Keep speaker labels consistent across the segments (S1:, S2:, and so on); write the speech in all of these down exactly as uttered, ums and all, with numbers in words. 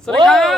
S1: สวัสดีครับ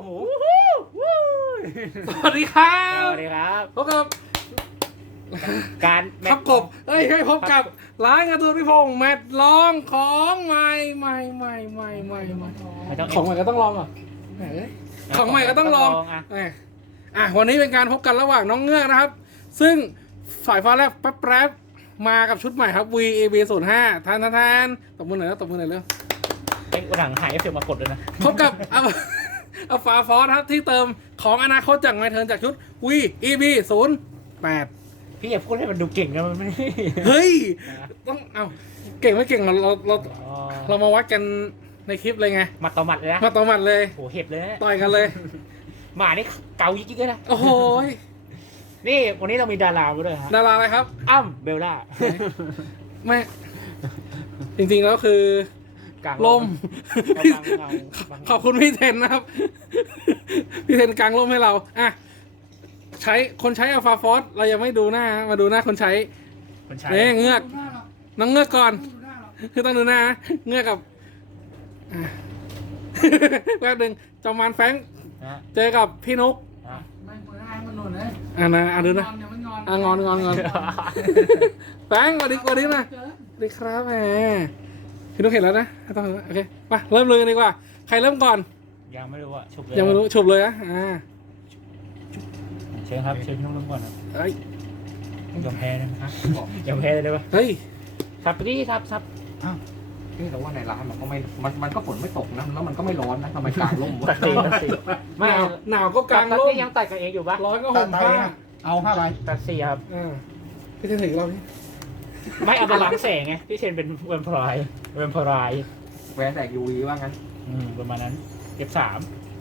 S1: สวัสดีครั
S2: ส
S1: บ
S2: วัสดีครับ
S1: พบกับ
S2: การ
S1: ทับกบเฮ้ยให้พบกับร้านการ์ตูนพี่พงษ์แมทลองของใหม่ใหม่ใหม่ใหม่ใหม่ใหม่
S2: ไม่ต้อง
S1: ของใหม่ก็ต้องลองอ่ะแหมเอ้ยของใหม่ก็ต้องลอง
S2: อ่ะ
S1: แหมอ่ะวันนี้เป็นการพบกันระหว่างน้องเงือกนะครับ ซึ่งสายฟ้าแลบแป๊บๆมากับชุดใหม่ครับ วี เอ บี ศูนย์ ห้าทานทานทานตบมือหน่อยแล้วตบมือหน่อยเร็ว
S2: ไอ้หลังหายเอฟเฟกต์มากดเลยนะ
S1: พบกับ เอาเอาฟ้าฟอสครับที่เติมของอนาคตจากไมเทิร์นจากชุด วี อี บี ศูนย์ แปด
S2: พี่อย่าพูดให้มันดูเก่งนะมันไม่
S1: เฮ้ย ต้องเอาเก่งไม่เก่งเราเราเรา
S2: อ๋อ
S1: เรามาวัดกันในคลิปเลยไง
S2: มาต่อหมัดเลยนะ
S1: มาต่อหมัดเลย
S2: โหเห็บเลยนะ
S1: ต่อยกันเลย
S2: หมานี่เกายิกๆเลยนะ
S1: โอ้โหย
S2: นี่วันนี้เรามีดารามาด้วยครับ
S1: ดาราอะไรครับ
S2: อ้ำเบลล่า
S1: ไม่ จริงๆแล้วคือ
S2: กลาง
S1: ลม
S2: เอาบางเงาบาง
S1: ขอบคุณพี่เทนนะครับ พี่เทนกลางร่มให้เรา อ่ะ ใช้คนใช้อัลฟาฟอสเรายังไม่ดูหน้า มาดูหน้าคนใช้
S2: คนใช้
S1: เนี่ยเงือก น้องเงือกก่อน คือต้องดูหน้านะเงือกกับอ่ะ แป๊บหนึ่งจอมมานแฟรงค์
S2: นะ
S1: เจอกับพี่นุก
S2: นะ
S3: ไม่ควรให้มันหล่นเลย
S1: อ่านะอ่าดูนะ
S3: เดี๋ยวมันงอน
S1: อ่างอนงอนงอนแฟรงค์สวัสดีสวัสดีนะสวัสดีครับแหมพี่นุกเห็นแล้วนะต้องโอเคมาเริ่มเลยกันดีกว่า ใครเริ่มก่อน
S2: ยังไม่รู้ว่าฉุบเลย
S1: ยังไม่รู้ฉุบเลยอะอ่า
S2: เชิญครับเชิญพี่น้องเริ่มก่อนครับ
S1: เอ้ย
S2: ยอมแพ้ได้ไหมครับยอมแพ้เลยได้ปะ
S1: เฮ้ย
S2: ทับไปดิทับทับ
S3: นี่แต่ว่าในร้านมันก็ไม่มันมันก็ฝนไม่ตกนะแล้วมันก็ไม่ร้อนนะทำไมกลางร่ม
S2: ตัดสีตัดสี
S1: หนาวหนาวก็กลาง
S2: ตัด
S1: ร่ม
S2: นี่ยังตัดกันเองอยู่ปะ
S1: ร้อนก็ห่มผ้า
S3: เอาห้าใบ
S2: ตัดสีครับ
S1: อ่าพี่จะถึงเราพี่
S2: ไม่เอาไปล้างแสงไงพี่เชนเป็นแวมไพร์แวมไพร์
S3: แหวนแสกยูวีว่างั้น
S2: อืมประมาณนั้นเก็บสาม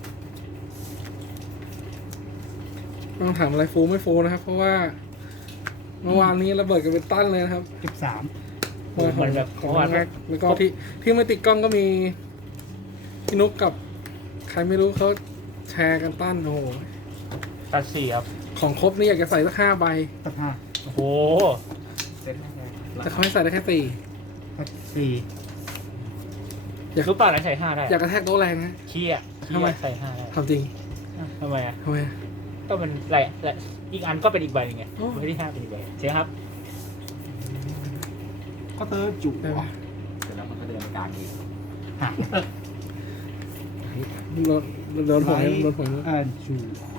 S1: ต้องถามอะไรฟูไม่ฟูนะครับ เพราะว่า เมื่อวานนี้ระเบิดกันเป็นตั้นเลยนะครับ
S3: สิบสาม
S2: เหมือนแบบ
S1: ของ
S2: เมื่อวาน
S1: แม็กแล้วก็ที่ที่ไม่ติดกล้องก็มีพี่นุกกับ ใครไม่รู้เขาแชร์กันตั้นโอ้โห
S2: ตัดสีครับ
S1: ของครบนี่อยากจะใส่สักห้าใบ
S3: ตัดห้า
S2: โอ้โห
S3: เซ็ตแรก
S1: แต่เขาให้ใส่ได้แค่สี่
S3: ตัดสี่
S2: รู้ป่ะอะไรใส่ห้าได้
S1: อยากกระแทกโต๊ะแรงนะ
S2: เคี้ยเคี้
S1: ทำไม
S2: ยใส่ห้าได้
S1: ทำจริง
S2: ทำไมอ่ะ
S1: ทำไม
S2: ก็มันหลายหลายอีกอันก็เป็นอีกใบหนึงไง
S1: โอ้
S2: ไม่ได้ห้าเป็นอีกใบเชิญครับ
S3: ก็เตอร์จุ๋
S1: ได้ไหม
S3: เสร็จแล้วมันก็เดินไปกลางอีก
S1: โดนโดนผมโดนผม
S4: อ่านจู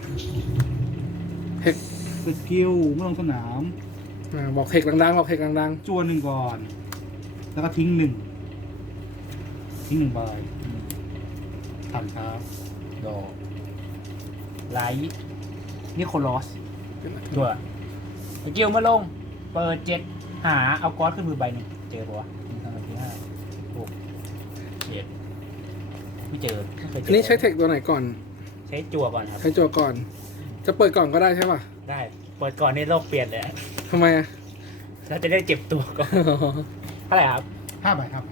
S1: เทค
S4: สกิลเมื่อลงสนาม
S1: อ่าบอกเทคดังๆบอกเทคดัง
S4: จวนหนึ่งก่อน แล้วก็ทิ้งหนึ่งทิ้งหนึ่งใบผ่านครับ
S2: ดอกไลท์นี่โคลอส
S1: ๆ
S2: ตัวสกิลเมื่อลง เปิดเจ็ดหาเอาก้อนขึ้นมือใบหนึ่งเจอปะวะหนึ่งสองสามสี่ห้าหกเจ็ดไม่เจอไม่เคยเจ
S1: อันนี้ใช้เทคตัวไหนก่อน
S2: ใช้จั่วก่อนครับ
S1: ใช้จั่วก่อน จะเปิดก่อนก็ได้ใช่ป่ะ
S2: ได้ เปิดก่อนในโลกเปลี่ยนเลยอะ
S1: ทำไมอ่ะ
S2: แล้วจะได้เจ็บตัวก่อนเท่าไหร่ครับ
S4: ห้าใบครับ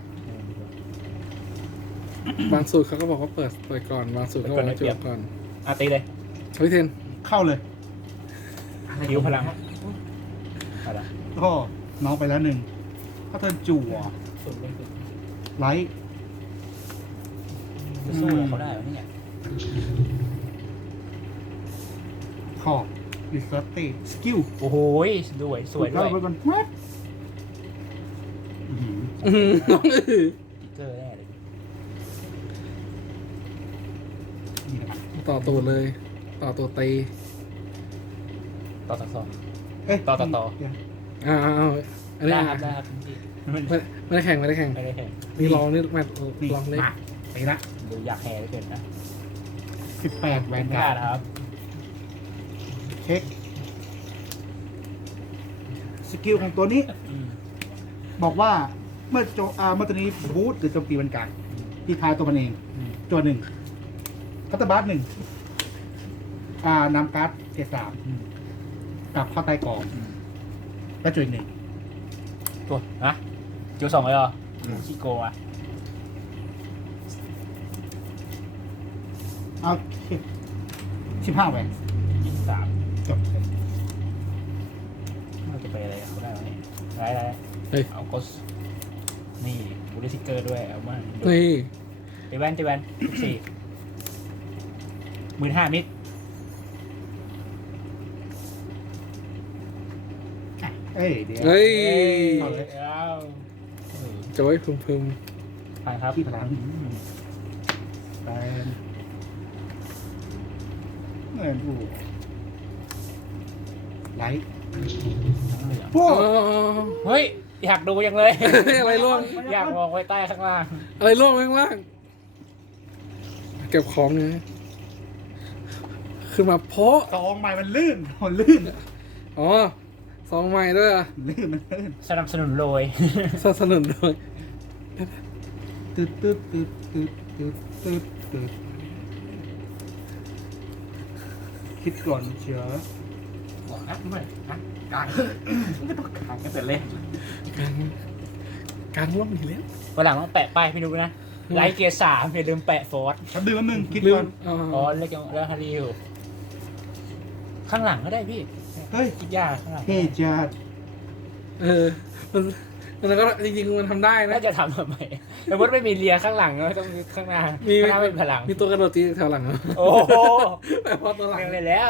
S1: บางสูตรเขาก็บอกว่าเปิดเปิดก่อน บางสูตรเขาบอกว่าจั่วก่อน
S2: อ่ะตีเลย
S1: พี่เทน
S4: เข้าเลย
S2: ยิวพลังเอาละ
S4: ก็น้องไปแล้วหนึ่งก็เทิร์นจั่ว
S2: สุดเลยสุด
S4: ไลท์
S2: จะสู้กับเขาได้ไหมเนี่ย
S4: ขอบดิสเตตสกิล
S2: โอ้โหสวยสวยด้วย
S4: ไปบนแวบอื้อหือ
S1: อื้อหือน้องอือ
S2: ติ๊กเกอร์แน่เลย
S4: นี่นะครับ
S1: ต่อตัวเลย ต่อตัวตี
S2: ต่อต่อต่อ
S4: เอ๊ะ
S2: ต่อต่อต่อ
S4: เดี๋ยว
S1: อ่าเอาอันนี้
S2: ได้
S1: อ่ะ
S2: ครับได้ครับพี่
S1: ไม่ไม่ได้แข่งไม่ได้แข่ง
S2: ไม่ได้แข่ง
S1: นี่ลองนี่แมท
S4: นี่
S1: ลองเล่น
S4: มาไปละ
S2: ดูอยากแห่ได้เกินนะ
S4: สิบแปดแวน
S2: ไม่
S4: กา
S2: ได้
S4: ร์ด
S2: นะครับ
S4: เช็คสกิลของตัวนี้
S2: อืม
S4: บอกว่าเมื่อโจอ่าเมื่อตัวนี้บูทหรือโจมตีบรรกาศที่ทายตัวมันเอง
S2: อืม
S4: ตัวหนึ่งคัตเตอร์บัสหนึ่งอ่านำการ์ดเกรดสาม
S2: อืม
S4: กลับเข้าใต้กอง
S2: อืม
S4: และจุดหนึ่ง
S2: ตัวนะจูสองเลยเหรอโอ้โหขี้โกงอ่ะ
S4: เอาสิบห้าแหวน
S2: ยี่สิบสาม
S4: จบ
S2: เราจะไปอะไรกับเขาได้วะเนี่ยไรไร
S1: เฮ้ย
S2: เอาก็นี่บูลลิทิกเกอร์ด้วยเอามาดู
S1: นี่
S2: ตีแวนตีแวนสี่หมื่นห้ามิด
S4: เอ้ยเดี๋ยว
S1: เฮ้ย
S2: เอาเลยเอา
S1: จะไว้พึมพึม
S2: ไปครับ
S4: ที่พลังแปนเงินอูไลท์
S1: ๆ
S4: พว
S1: อ๋
S4: ก
S1: อ
S2: เฮ้ยอยากดูยังเลย
S1: อะไรร่วง
S2: อยากมองไว้ใต้ข้างล่าง
S1: อะไรร่วงข้างล่าง เก็บของไงขึ้นมาเพาะ
S4: ซองใหม่มันลื่นมันลื่น
S1: อ๋อซองใหม่ด้วยอ่ะ
S4: ลื่นมันลื่น
S2: สนับสนุนโดย
S1: สนับสนุนโดย
S4: ตึ๊ดตึ๊ดตึ๊ดตึ๊ดตึ๊ดตึ๊ดตึ๊ดคิดก่อนเชียว
S3: บอกนะไม่นะกลางไม่ต้องกลางกันแต่เล่น
S1: การการร่วมอีกแล้ว
S2: วันหลังต้องแปะป้ายพี่นุ๊กนะไลท์เกียร์สามอย่าลืมแปะโฟร์ส
S4: ครับดื่มนึงคิด
S1: ลื
S4: ก่อ
S1: ม
S4: น
S1: อ๋อ
S2: อ๋อเล็กยังแล้วฮาริวข้างหลังก็ได้พี่
S4: เฮ้ย
S2: คิดยากข้างหลัง
S4: เท่จัด
S1: เออมันมันก็จริงๆมันทำได้นะ
S2: น่าจะทำทำไมสมมติไม่มีเรียข้างหลังก็ต้องมีข้างหน้า
S1: มี
S2: ข้างหน้าเป็นพลัง
S1: มีตัวกระโดดตีแถวหลังเหรอ
S2: โอ้โห
S1: แต่พอตัวหลัง
S2: เรียงเลยแล้ว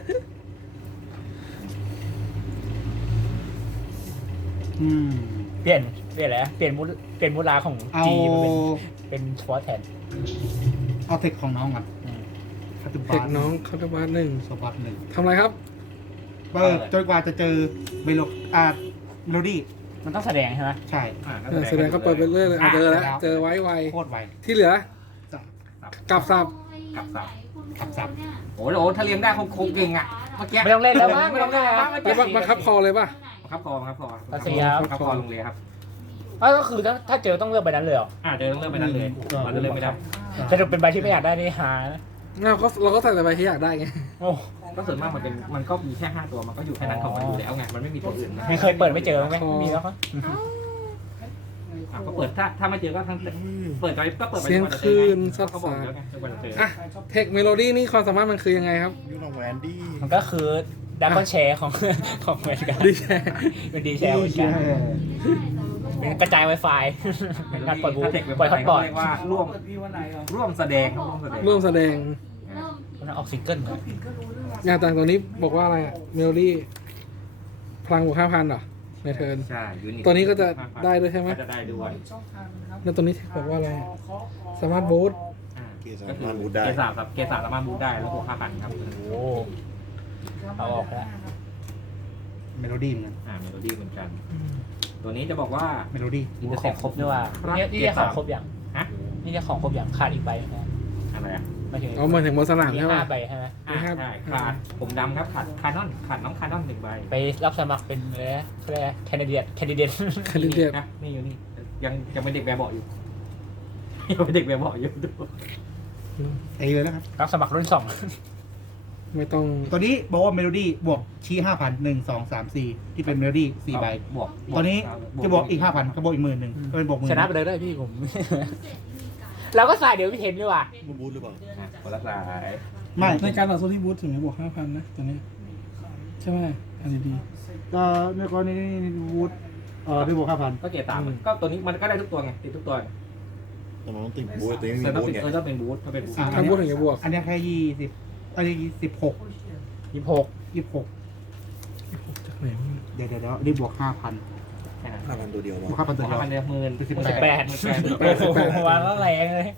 S4: อืม
S2: เปลี่ยนเปลี่ยนอะไรนะเปลี่ยนมูลเปลี่ยนมูลาของ
S4: เอา
S2: จีมันเป็นเป็นฟอร์แทน
S4: เอาเทคของน้องก่อน
S2: อืม
S4: ปัจจุบั
S1: เด็กน้องเขาจะบาสหนึ่ง
S4: สบัดหนึ่ง
S1: ทำอะไรครับ
S4: เปิดจนกว่าจะเจอเมโลอาร์เมโลดี้
S2: มันต้องแสดงใช่ไหม
S4: ใช่
S3: อ่า
S1: เออแสดงเขาเปิดไปเรื่อยเลยอ่ะเจอแล้วเจอไว้ไว
S4: โคตรไว
S1: ที่เหลือ
S4: จ้ะ
S1: กลับสับ
S3: กับสับ
S4: กับสับ
S3: โอ้โหถ้าเลี้ยงได้คงคงเก่งอ่ะเมื่อกี้
S2: ไม่ต้องเล่นแล้วมั้งไม่ต้องเล่นแล้วมั้ง
S1: ไปบังบังคับคอเลยป่ะ
S3: ครับคอครับคอ
S2: ภาษีครับ
S3: ครับคอลงเลยครับ
S2: อ้าวก็คือถ้าถ้าเจอต้องเลือกใบนั้นเลยเหรอ
S3: อ่าเดินเริ่มไปนั่นเลยมันเริ่มไม่ได้
S2: สรุปเป็นใบที่ไม่อยากได้นี่หานะ
S1: เราก็เราก็ใส่แต่ใบที่อยากได้ไง
S2: โอ้
S3: ก็ส่วนมากมันเป็นมันก็มีแค่ห้าตัวมันก็อยู่แค่นั้นของมันอยู่แล้วไงมันไม่มีตัวอื่นนะ
S2: ไม่เคยเปิดไม่เจอไหมมีแล้วครับ
S3: อ่ะก็เปิดถ้าถ้าไม่เจอก็ทั้งเปิดไปก็เปิดไป
S1: เสียงคลื่นซัด
S3: เขาบอก
S1: สา
S3: เยอะไงจนกว่าจะเจอ
S1: อ่ะเทคเมโลดี้นี่ความสามารถมันคือยังไงครับ
S5: ยูโนแวนดี้
S2: มันก็คือดับเบิลแชร์ของ ของเหมือนกัน
S1: ดีแชร์
S2: เป็นดีแชร์เหมือนกันเป็นกระจาย Wi-Fi เป็นการปล่อยบู
S3: ถ้าเทค
S2: ปล่อยฮอตบอท
S3: เรียกว่าร่วมร่วมแสดงร่วมแสดง
S1: ร่วมแสดง
S2: มันออกซิงเกิลเหรอ
S1: งานต่างตัวนี้บอกว่าอะไรอ่ะเมโลดี้พลังบวกห้าพันเหรอในเทิร์น
S3: ใช่ยูนิต
S1: ตัวนี้ก็จะได้ด้วยใช่ไหม
S3: ก็จะได้ด้วย
S1: แล้วตัวนี้เทคบอกว่าอะไรอะสามารถบูท
S3: อ่า
S5: เกสามารถบูทได้
S3: เกสามครับเกสามสามารถบูทได้แล้วบวกห้าพันครับ
S2: โอ้เอาออกแล้ว
S4: เมโลดี้เหมือนกัน
S3: อ่าเมโลดี้เหมือนกัน ตัวนี้จะบอกว่า
S4: เมโลดี้
S2: มีของครบด้วยว่า
S3: ครับ
S2: นี่นี่ได้ของครบอย่าง
S3: ฮะ
S2: นี่ได้ของครบอย่างขาดอีกใบนะ
S3: อะไรอ่ะ
S2: ไม่ถึง
S1: เอาเหมือนถึงบนสนาม
S2: มี
S1: ใช่
S2: ห้า
S1: ป่ะ
S2: ใบใช่ไหม
S3: อ่าใช่ขาดผมดำครับขาดคานอนขาดน้องคานอนหนึ่งใบ
S2: ไปรับสมัครเป็นอะไรนะเขาเรียกแคนดิเดตแคนดิเดต
S1: คันดิเดีย
S3: นะนี่อยู่นี่ยังยังเป็นเด็กแบบเบาะอยู่ ยังเป็นเด็กแบบเบาะอยู่ดู
S4: เอเลยนะครับ
S2: รับสมัครรุ่นสอง
S1: ไม่ต้อง
S4: ตัวนี้บอกว่าเมโลดี้บวกชี้ห้าพันหนึ่งสองสามสี่ที่เป็นเมโลดี้สี่ใบบ
S3: วก
S4: ตอนนี้จะบวกอีกห้าพันก็บวกอีกหมื่นหนึ่งก็เป็นบวกหมื่น
S2: ชนะไปเลยได้พี่ผม เราก็ใส่เดี๋ยวพี่เทนดีกว่า
S5: บูบูทหรือเปล่า
S3: อ่ะคนละสาย
S4: ไม่
S1: ในการต่อสู้ที่บูทถึงจะบวกห้าพันนะตัวนี้ ใช่ไหมอันนี้ดี
S4: ก็ในกรณีนี้วูดเอ่อที่บวกห้าพัน
S3: ก็เกียร์สามก็ตัวนี้มันก็ได้ทุกตัวไงติดทุกตัว
S5: แต่มันต้องติดบูทแต่ยังมี
S3: แต่ต้อง
S5: บูท
S3: ติด
S5: ไง
S3: เออต้องเป็นบูทถ้าเป็นบูท
S1: ถ้าบูทถึงจะบวก
S4: อันนี้แค่ยี่สิบอันนี้สิบหก
S2: ยี่สิบหก
S4: ยี่สิบหก
S1: จากไหนวะ
S4: เดี๋ยวเดี๋ยวเดี๋ยวนี่บวกห้าพัน
S3: แค่นั้น
S5: ห้าพันตัวเดียว
S4: บวก
S5: วะ
S4: ห้าพันตัวเดี
S3: ห้า
S4: ยว
S3: พันเดียวหมื่น
S4: สิบ
S2: สิบแปด
S3: หมื่น
S2: โอ้โหวางแล้วแรงเลย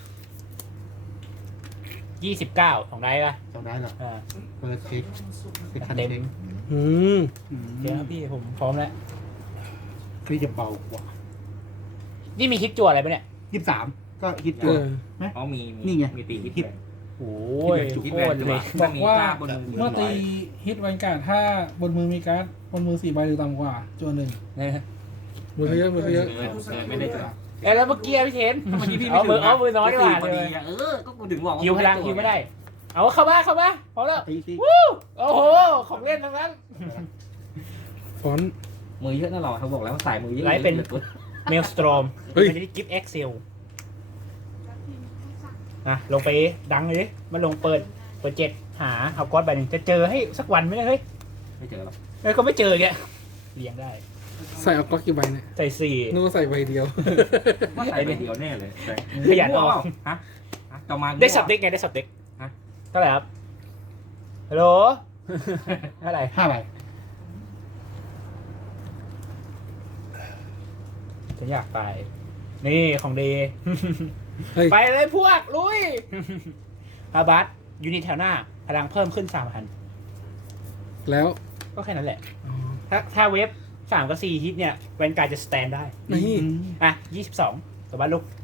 S2: ยี่สิบเก้าของได้ปะ
S4: จำได้เหรอ
S2: อ่า
S4: เปิดเช็คเช็คคัน
S2: เต็ม
S4: เช็ค
S1: อืม
S4: อืม
S2: เดี๋ยวครับพี่ผมพร้อมแล้ว
S4: นี่จะเบากว่า
S2: นี่มีคิดจั่วอะไรปะเนี่ย
S4: ยี่สิบสามก็ฮิต
S1: เอ
S4: ตัว
S1: อ
S3: อ๋อมี
S4: นี่ไง
S3: มีตีฮิต
S4: ฮิต
S3: แบน
S2: โอ้ย
S3: ฮิต
S2: โค
S3: แบน
S2: ตร
S3: ดี
S2: เล
S3: ก
S2: ย
S3: ว่ามีกล้าบนมือ
S1: เมื่อตีฮิตแวนการ์ดถ้าบนมือมีการ์ดบนมือสี่ใบหรือต่ำกว่าจวนหนึ่ง
S2: นะฮะ
S1: มือเขาเยอะมือเขาเยอะ
S3: เออเออไม่ได้จ้ะ
S2: เอ้ยแล้วเมื่อกี้พี่เทน
S3: เมื่อกี้พี่
S2: เอา
S3: ไม่ถึง
S2: มือเอามือน้อยดีกว่า
S3: พอ
S2: เล
S3: ดี
S2: ย
S3: อะเออก็กูถึงบอกว่า
S2: คิวพลังคิวไม่ได้ เอาเข้ามาเข้ามาพร้อมแล้ว
S4: ตีตี
S2: วู้โอ้โหของเล่นทั้งนั้น
S1: ฟอนต์
S3: มือเยอะนั่นหรอเขาบอกแล้วว่าสายมือเยอะ
S2: ไลฟ์เป็น
S3: ตัว
S2: เมลสตรอม
S1: เฮ้ย
S2: เป็นที่กิฟต์เอ็กเซลอ่ะลงไปดังเลยดิมาลงเปิดเปิดเจ็ดหาเอาก้อนใบหนึ่งจะเจอให้สักวันไหมเนี่ยเฮ้ย
S3: ไม่เจอหรอก
S2: เฮ้ยก็ไม่เจอแกเรียงได้
S1: ใส่เอาก๊อกกี่ใบเนี่ย
S2: ใส่สี่
S1: นึกว่าใส่ใบเดียว
S3: ว่าสายเป็นเดียวแน่เลยแต่
S2: ขยันออก
S3: ฮะฮะจะมา
S2: ได้สับเด็กไงได้สับเด็กเท่าไหร่ครับฮัลโหล เท่าไหร่
S4: ห้าใบ
S2: ฉันอยากไป นี่ของดี
S1: เฮ้ย
S2: ไปเลยพวก ลุย อาบัสยูนิตแถวหน้า พลังเพิ่มขึ้นสามพัน
S1: แล้ว
S2: ก็แค่นั้นแหละ ถ้าถ้าเว็บสามกับสี่ฮิตเนี่ยแวนการ์ดจะสแตนได้
S1: นี่
S2: อ่ะยี่สิบสองตัวบ้านลูก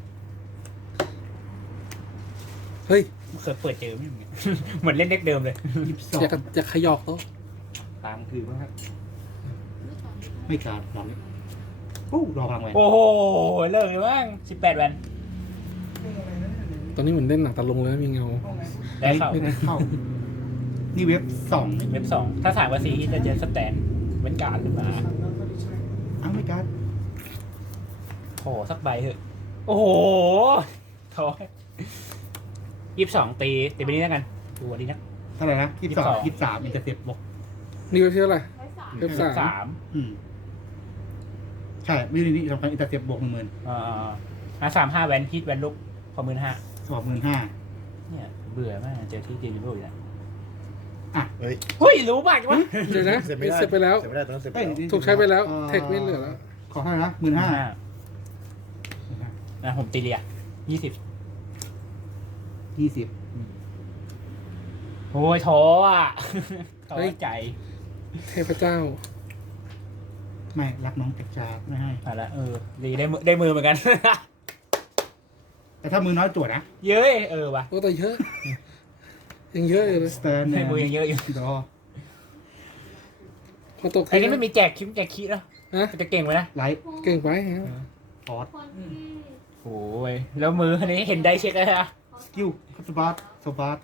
S1: เฮ้ย
S2: เคยเปิดเจอไหมอย่างเงี้ย เหมือนเล่นเด็กเดิมเลย
S4: ยี่สิบสอง
S1: อยากจะอยากขยอกโต๊ะ
S3: ตามคือว่า
S4: ไม่การดอกนี้โอ้รอพลังแหวน
S2: โอ้โห เลิกเลยมั้งสิบแปดแวน
S1: ตอนนี้เหมือนเล่นหนังตะลุงเลยนะมีเงา
S2: ได้เข้า
S4: ไม่ได้เข้า นี่เว็บสอง
S2: เว็บสองถ้าสามกับสี่ฮิตจะเจอสแตนเว้นการ์ดขึ้นมา
S4: อ้าวไม่การด
S2: โอ้โหสักใบเถอะ โอ้โหโถ่ยี่สิบสองตีตีไปนี้แล้วกันดูอันนี้นะ
S4: เท่าไหร่นะยี่สิบสอง
S2: ยี่
S4: ยี่
S2: สิ
S4: สิ
S2: บบ สอ
S4: สาง มอินเตอร์เซ็ปบอก
S1: นี่เว็บที่เท่าไหร่เว็บสาม
S2: สาม
S4: อืมใช่ไม่ได้นี่สำคัญอินเตอร์เซ็ปบวกหนึ่งหมื่น
S2: อ่าอ่าสามห้าแวนฮิตแวนลูกพอหมื่นห้า
S4: สองหมื่นห้า
S2: เนี่ยเบื่อมากเจอที่เจนิโร่อยู่แล้ว
S5: เฮ้ย
S2: เฮ้ยรู้มากวะ
S1: เดี๋ยวนะ
S5: เสร็จไม่ได้
S1: เสร็จไปแล้ว
S5: เสร็จไม่ได้ตอนนั้นเสร็จไป
S4: เอ้ย
S5: แล้ว
S1: ถูกใช้ไปแล้วเทคไม่เหลือแล้ว
S4: ขอเท่าไหร่นะหมื่นห้า
S2: นะผมตีเรียยี่สิบ
S4: ยี่สิบ
S2: โอ้ยท้ออ่ะท้อใจ
S1: เทพเจ้า
S4: ไม่รักน้องแต่ชาติไม่ให้
S2: เอาละเออดีได้มือได้มือเหมือนกัน
S4: แต่ถ้ามือน้อยจวดนะ
S2: เยอะเออว่ะ
S1: โอ้แต่เยอะ ยังเยอะอยู่เลย
S4: สแตน
S2: ได้มือยังเยอะอยู่
S4: ดอ
S1: พอตก
S2: ไอ้นี่ไม่มีแจกคิมแจกคิแล้ว
S1: ฮะ
S2: จะเก่งไหมนะ
S4: ไลท์
S1: เก่งไปฮะ
S4: ฟอร์ส
S2: โอ้ยแล้วมืออันนี้เห็นได้เช็คแล้วนะ
S4: สกิลคัตบาร์สบาร์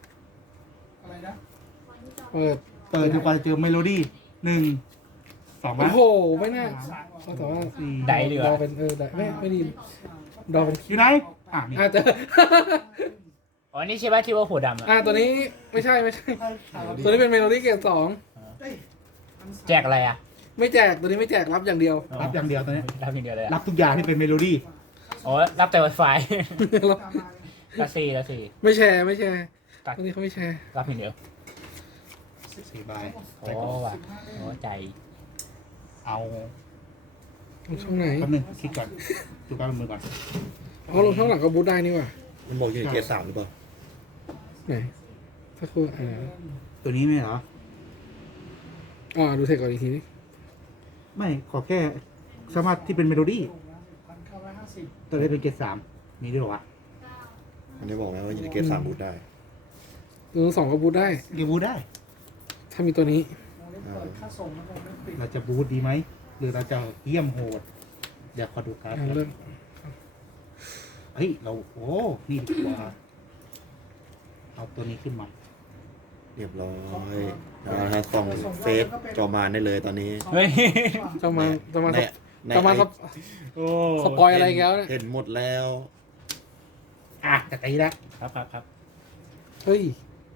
S1: เปิด
S4: เปิดจนกว่าจะเจอเมโลดี้หนึ่งสอง
S1: โอ้
S4: นะ
S1: โหไม่น่าแต่ว่า
S4: สี่
S2: ได้ดีก
S1: ดอ
S2: ว่า
S1: เป็นเออได้ไม่ไม่ดีดอเป็น
S4: อยู่ไหนอ่ะนี่
S1: อาจจะ
S2: อ๋อนี่ใช่ป่ะที่ว่าหัวดำอ่ะ
S1: อ่าตัวนี้ไม่ใช่ไม่ใช่ ตัวนี้เป็นเมโลดี้เกรดสอง
S2: แจกอะไรอ่ะ
S1: ไม่แจกตัวนี้ไม่แจกรับอย่างเดียว
S4: รับอย่างเดียวตอนนี้
S2: รับอย่างเดียวเลยอะ
S4: รับทุกอย่างที่เป็นเมโลดี้
S2: อ๋อรับแต่ Wi-Fi ละสี่ละสี่
S1: ไม่แชร์ไม่แชร์ตัวนี้เขาไม่แชร์
S2: รับอย่างเดียว
S4: สี่ใบ
S2: โอ้ว่ะโอ้ใจ
S4: เอา
S1: ลงช่องไหน
S4: แป๊บนึงคิดก่อนดูการลงมือก่อน
S1: อ๋อลงช่องหลังก็บูทได้นี่หว่า
S5: มันบอกอยู่ในเกรดสามหรือเปล่า
S1: ไหนสักครู่อ่า
S4: ตัวนี้ไม่เหรอ
S1: อ๋อดูเทคก่อนอีกทีนี่
S4: ไม่ขอแค่สามารถที่เป็นเมโลดี้ตัวนี้เป็นเกรดสามมีด้วยเหรอวะ
S5: อันนี้บอกแล้วว่าอยู่ในเกรดสามบูทได้
S1: ตัวสองก็บูทได้
S4: เกมบูทได้
S1: ถ้ามีตัวนี้
S5: อ่า
S4: เราจะบูทดีไหมหรือเราจะเยี่ยมโหดเดี๋ยวขอดูการ์ด
S1: อ่าเริ่ม
S4: เฮ้ยเราโอ้นี่ดีกว่าเอาตัวนี้ขึ้นมา
S5: เรียบร้อยนะฮะส่องเฟซจอมานได้เลยตอนนี้
S2: เฮ้ย
S1: จะมาจะมา
S5: ในใน
S1: จะมา
S5: ไอ
S1: สป
S2: โอ้
S1: สปอยอะไรอีกแล้วเนี่ย
S5: เห็นหมดแล้ว
S4: อ่ะจะตีแล้ว
S2: ครับครับครับ
S1: เฮ้ย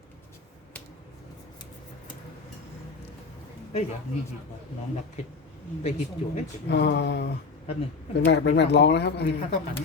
S4: เฮ้ยเดี๋ยวนี่ดีกว่าน้องรักเพชรไปฮิตอยู่เฮ้ย
S1: อ่า
S4: แป๊บหนึง
S1: เป็นแบบเป็นแบบร้องนะครับอัน
S4: มี
S1: นี้
S4: ค่าเท่ากัน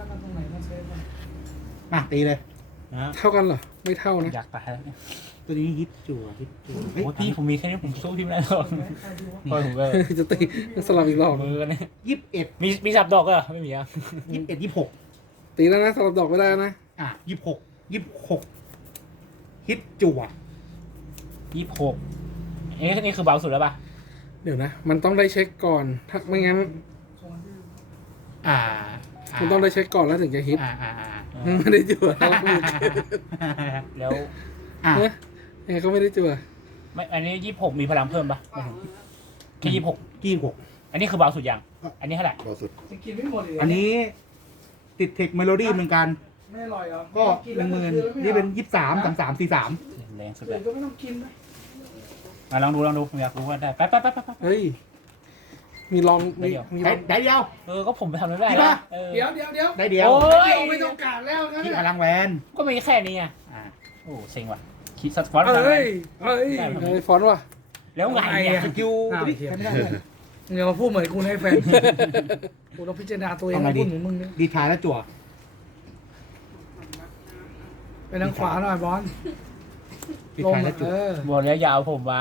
S4: มาตีเลย
S2: นะ
S1: เท่ากันเหรอไม่เท่านะ
S2: อยากตายแล้วเนี่ย
S4: ตัวนี้ฮิตจั่วฮิตจั่วเฮ้ย
S2: โอ้พี่ผมมีแค่นี้ผมสู้พี่ไม่ได้หรอกพอผมก็
S1: จะตีสลับอีกรอบ
S2: มือเนี่ย
S4: ยี่สิบเอ็ด
S2: มีมีสับดอกเหรอไม่มีอ่ะ
S4: ยี่สิบเอ็ดยี่สิบหก
S1: ตีแล้วนะสลับดอกไม่ได้นะ
S4: อ่ะยี่สิบหกยี่สิบหกฮิตจั่ว
S2: ยี่สิบหกเอ๊ะนี่คือเบาสุดแล้วป่ะ
S1: เดี๋ยวนะ มันต้องได้เช็คก่อนถ้าไม่งั้น
S4: อ่า
S1: มันต้องได้เช็คก่อนแล้วถึงจะฮิต
S4: อ่าอ่าอ่า
S1: ไม่ได้จั่วแล้ว
S2: แล้ว
S4: อ่า
S1: เนี่ยยังไงก็ไม่ได้จั่ว
S2: ไม่อันนี้ยี่สิบหกมีพลังเพิ่มป่ะที่ยี่สิบหก
S4: ยี่สิบหก
S2: อันนี้คือเบาสุดยังอันนี้เท่าไหร่
S5: บอสุด
S4: อันนี้ติดเทคเมโลดี้เหมือนกัน
S6: ไม่อร่อยเหรอ
S4: ก็หนึ่งหมื่นนี่เป็นยี่สิบสามสามสามสี่สาม
S2: แรงสุดเล
S6: เดี๋ย
S2: ยว
S6: ก็ไม่ต้องกินนะ
S2: มาลองดูลองดูผมอยากรู้ว่าได้แป๊บแป๊บแป๊บแป๊บแป๊บ
S1: เฮ้ยมีลองมีมีล
S4: ได้
S1: อง
S4: ได้เดียว
S2: เออก็ผมไปทำไม่ได้
S4: จริง
S2: แล้
S4: ปะ
S2: วเออ
S6: เดี๋ยวเดี๋ยวเดี๋ยว
S4: ได้เดียว
S2: โอ้ย
S6: ไม่ต้องการแล้วนะ
S4: ที่อลังแวน
S2: ก็มีแค่นี้อ่ะ
S4: อ่า
S2: โอ้เซ็งว่ะคิดสปอร์ต
S6: เฮ้ยเฮ้ย
S1: เฮ้ยฟอนต์ว่ะ
S2: แล้วไงเนี่ย
S4: สกิล
S6: อ้าว
S4: ดิ
S6: เหี้ย
S4: ใช้ไม่ได้ด้วย
S6: อย่ามาพูดเหมือนกูให้แฟนกูต้องพิจารณาตัวเองพูดเหมือนมึงเนี่ย
S4: ดีทายแล้วจั่ว
S6: ไปทางขวาหน่อยบอล
S3: ปิด
S6: ลม
S3: ไฟแล้วจุด
S6: เออ
S2: บอกแล้วอย่าเอาผมมา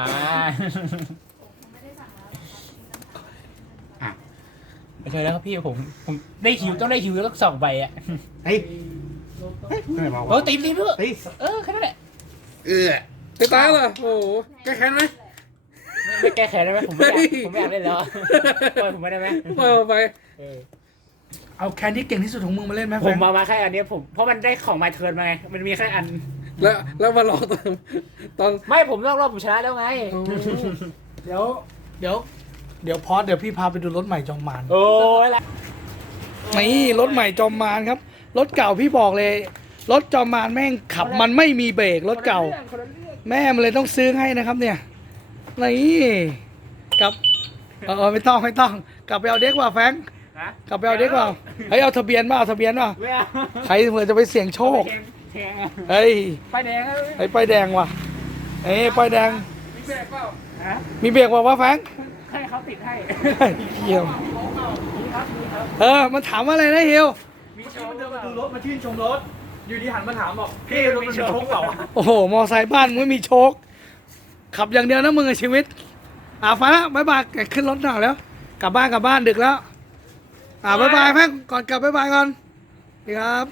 S3: อ่ะ
S2: ไม่ใช่แล้วครับพี่ผมผมได้คิวต้องได้คิวต้องสองใบอ่ะ
S3: เฮ้ยเฮ้ยไม่มา
S2: โอ้
S3: วะ
S2: ตีมตีมด้วย
S3: ตี
S2: เออแค่นั้นแหละ
S5: เอื้อ
S1: ไปตายเหรอโอ้โหแก้แค้นไหม
S2: ไม่ไม่แก้แค้นได้ไหมผมไม่อยาก
S1: เฮ้ย
S2: ผมไม่อยากเล่นแล้วปล่อยผมไม่ได้ไหม
S1: เออไป
S2: เออ
S6: เอาแคนที่เก่งที่สุดของมึงมาเล่นไหม
S2: ผม
S6: แฟรงค์
S2: มามาแค่อันเนี้ยผมเพราะมันได้ของมาเทิร์นมาไงมันมีแค่อัน
S1: แล้วแล้วมาลองตอนตอน
S2: ไม่ผมรอบรอบผมชนะแล้วไง
S6: เดี๋ยว เดี๋ยว เดี๋ยวพอสเดี๋ยวพี่พาไปดูรถใหม่จอมมาร
S2: โอ้ยละ
S6: นี่รถใหม่จอมมารครับ รถเก่าพี่บอกเลย รถจอมมารแม่งขับมันไม่มีเบรกรถเก่า
S2: คนละเรื่อง
S6: แม่มันเลยต้องซื้อให้นะครับเนี่ยนี่กลับเออเออไม่ต้องไม่ต้อง กลับไปเอาเด็กว่าแฟรงค์
S2: นะ
S6: กลับไปเอาเด็กว่าเฮ้ยเอาทะเบียนมาเอาทะเบียนมา
S2: ไม่เอา
S6: ใครเผื่อจะไปเสี่ยงโชค
S2: แทงแทงอะ
S6: เฮ้ย
S2: ไปแดงอะ
S6: ไอ้ป้ายแดงว่ะเอ้ยป้ายแดง
S1: มีแบกเปล่า
S2: ฮะ
S6: มีเบรกว่าวะแฟรงค์
S2: ให้เขาติดให้
S6: เยี่ยม
S2: นี่ครับนี่ครับ
S6: เออมันถามว่าอะไรนะเฮียว
S2: มีโชว์
S4: เดินมาดูรถมาชื่นชมรถ อยู่ดีหันมาถามบอกพี่รถมันมีโชคเปล่า
S6: โอ้โหมอไซค์บ้านมึงไม่มีโชคขับอย่างเดียวนะมึงในชีวิตอ่าฟ้าบายบายขึ้นรถหน่อยแล้ว กลับบ้านกลับบ้านดึกแล้ว อ่าบายบายแม่งก่อนกลับบายบายก่อนดีครับ